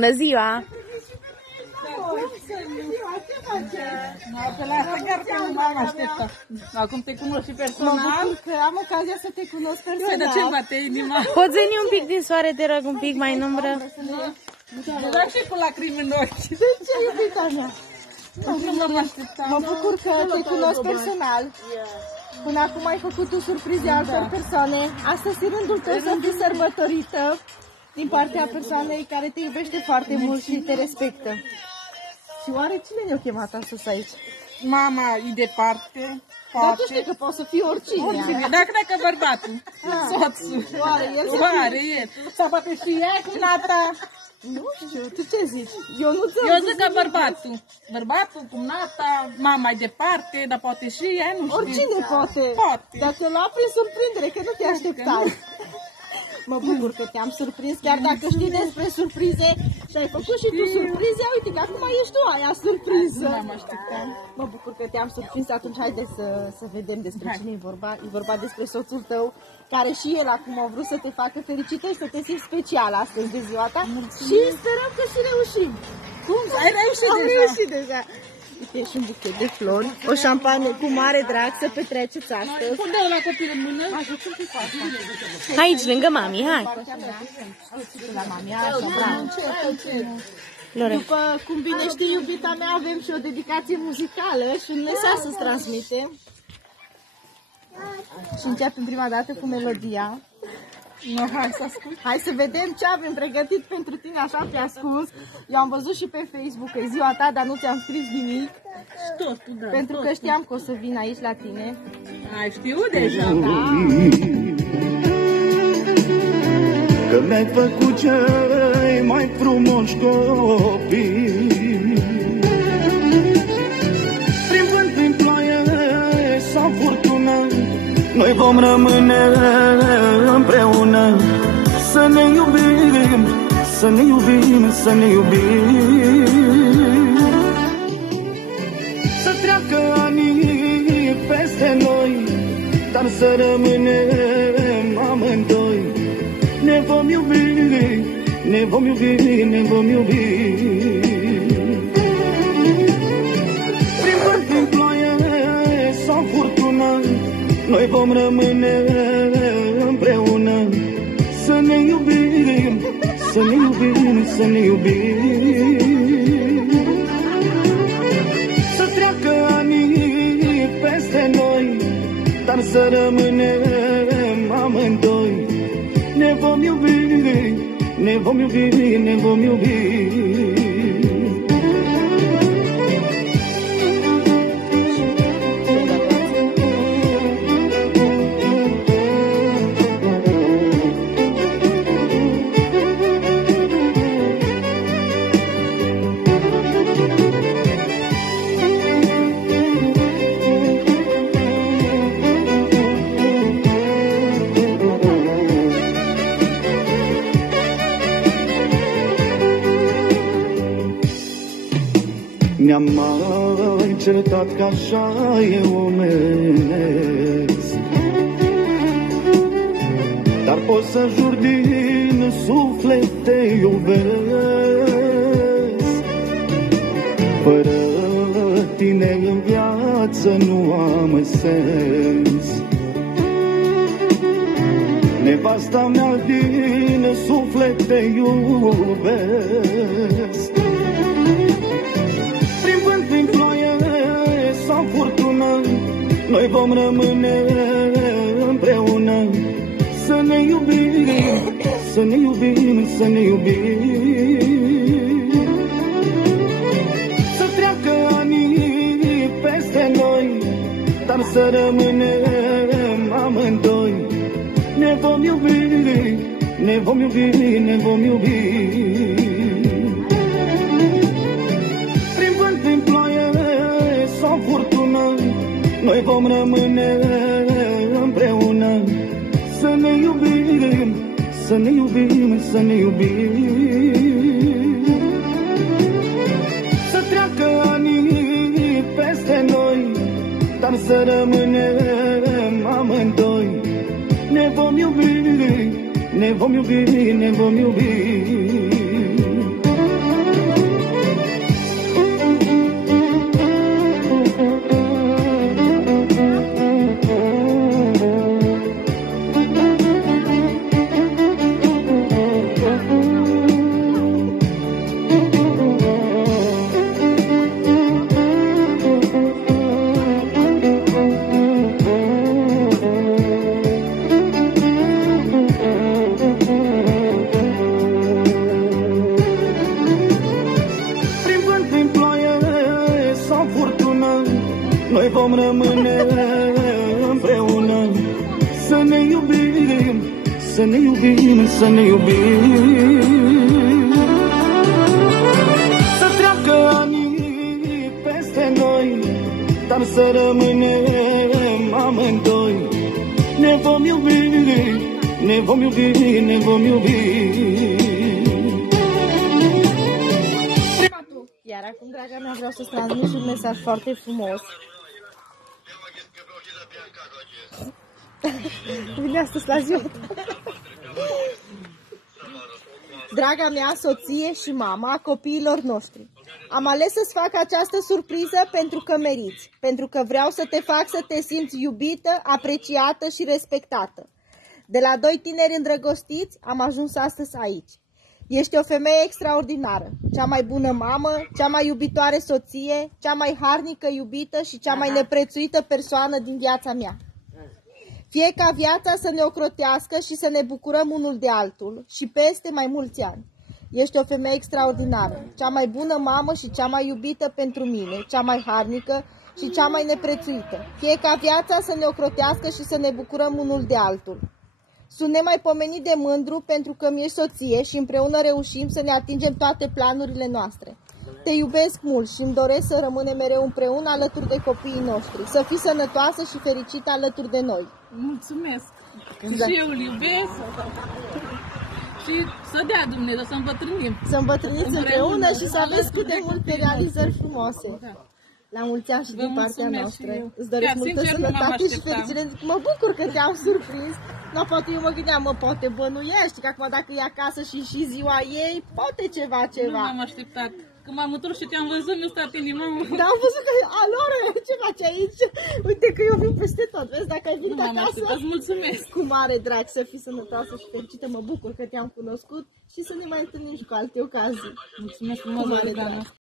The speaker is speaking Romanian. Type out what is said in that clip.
Bună ziua! Acum te cunosc și personal. Că am ocazia să te cunosc personal. De ce bate inima? Poți veni un pic din soare, te rog, un pic mai în umbră? Dar și cu lacrimi în ochi. De ce, iubita mea? Mă bucur că te cunosc personal. Până acum ai făcut tu surprize altor persoane. Astăzi e rândul tău să fii sărbătorită din partea persoanei care te iubește foarte mult și te respectă. Și oare cine ne-a chemat astăzi aici? Mama e departe. Dar tu știi că poate să fii oricine. Oricine, dacă bărbatul, soțul. Oare el. Sau poate și ea cu nata. Nu știu, tu ce zici? Eu nu Eu zic că bărbatul. Bărbatul cu nata, mama e departe, dar poate și ea, nu știu. Oricine poate. Poate. Dar te lua prin surprindere, că nu te așteptai. Mă bucur că te-am surprins, chiar dacă știi despre surprize și ai făcut și tu surprize, uite că acum ești tu aia surpriză. Mă bucur că te-am surprins, atunci haideți să vedem despre cine e vorba. E vorba despre soțul tău, care și el acum a vrut să te facă fericită și să te simți special astăzi de ziua ta. Și sperăm că și reușim. Cum? Ai reușit deja? Am reușit deja. Uite, și un buchet de flori, o șampanie cu mare drag să petreceți astăzi. Unde e la copil în mână? Ajută-mi pe fața. Aici, lângă mami, hai. La mami, așa, după cum bine știi, iubita mea, avem și o dedicație muzicală și un mesaj să-ți transmitem. Și începem prima dată cu melodia. No, hai să ascult. Hai să vedem ce avem pregătit pentru tine așa pe ascuns. Eu am văzut și pe Facebook că e ziua ta, dar nu ți-am scris nimic. Pentru că știam că o să vin aici la tine. Ai știut deja, da? Că mi-ai făcut cei mai frumoși copii. Prin vânt, prin ploaie sau furtună, noi vom rămâne împreună. Să ne iubim, să ne iubim, să ne iubim. Să treacă anii peste noi, dar să rămânem amândoi. Ne vom iubi, ne vom iubi, ne vom iubi. Prin vânt, prin ploaie sau furtună, noi vom rămâne împreună. Să ne iubim, să ne iubim, să ne iubim. Să treacă anii peste noi, dar să rămânem amândoi. Ne vom iubi, ne vom iubi, ne vom iubi. Ne-am mai certat că așa e omenesc, dar pot să jur din suflet te iubesc. Fără tine în viață nu am sens. Nevasta mea din suflet te iubesc. Prin ploaie sau furtună, noi vom rămâne împreună. Să ne iubim, să ne iubim, să ne iubim. Să treacă anii peste noi, dar să rămânem amândoi. Ne vom iubi, ne vom iubi, ne vom iubi. Sau furtună, noi vom rămâne împreună. Să ne iubim, să ne iubim, să ne iubim. Să treacă anii peste noi, dar să rămânem amândoi. Ne vom iubi, ne vom iubi, ne vom iubi. vom rămâne împreună. Să ne iubim, să ne iubim, să ne iubim. Să treacă anii peste noi, dar să rămânem amândoi. Ne vom iubi, ne vom iubi, ne vom iubi. Iar acum, draga mea, vreau să-ți transmit un mesaj foarte frumos. Vine astăzi la ziua. Draga mea, soție și mama a copiilor noștri, am ales să-ți fac această surpriză pentru că meriți, pentru că vreau să te fac să te simți iubită, apreciată și respectată. De la doi tineri îndrăgostiți am ajuns astăzi aici. Ești o femeie extraordinară, cea mai bună mamă, cea mai iubitoare soție, cea mai harnică iubită și cea mai neprețuită persoană din viața mea. Fie ca viața să ne ocrotească și să ne bucurăm unul de altul și peste mai mulți ani. Ești o femeie extraordinară, cea mai bună mamă și cea mai iubită pentru mine, cea mai harnică și cea mai neprețuită. Fie ca viața să ne ocrotească și să ne bucurăm unul de altul. Sunt nemaipomenit de mândru pentru că mi-ești soție și împreună reușim să ne atingem toate planurile noastre. Te iubesc mult și îmi doresc să rămânem mereu împreună alături de copiii noștri. Să fii sănătoasă și fericită alături de noi. Mulțumesc! Și eu îl iubesc și să dea Dumnezeu, să îmbătrânim. Să îmbătrâniți împreună și să aveți cât de multe realizări frumoase. La mulți ani și din partea noastră. Îți doresc multă sănătate și fericire. Mă bucur că te-am surprins. No, poate eu mă gândeam, poate bănuiești, că acum dacă e acasă și ziua ei, poate ceva. Nu m-am așteptat. Când m-am întors și te-am văzut, mi-a stat inima. Da, am văzut că, alora, ce faci aici? Uite că eu vin peste tot, vezi, dacă ai venit acasă. Mulțumesc. Cu mare drag, să fii sănătoasă și fericită, mă bucur că te-am cunoscut și să ne mai întâlnim și cu alte ocazii. Mulțumesc frumos, cu mare drag.